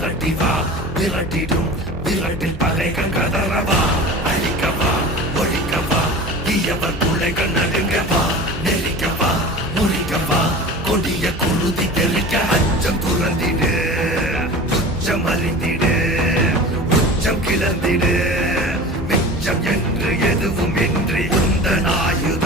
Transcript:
விரட்டி வா விரட்டிடும் விரட்டில் பகைகள் கதறவா அழிக்கவா ஒழிக்கவா தீயவர் பிள்ளைகள் நடுங்கவா நெருக்கவா முறிக்கவா கொடிய குருதி தெளிக்க அச்சம் துறந்திடு துச்சம் அறிந்திடு உச்சம் கிளர்ந்திடு மிச்சம் என்று எதுவும் இன்றி உந்தன் ஆயுதம்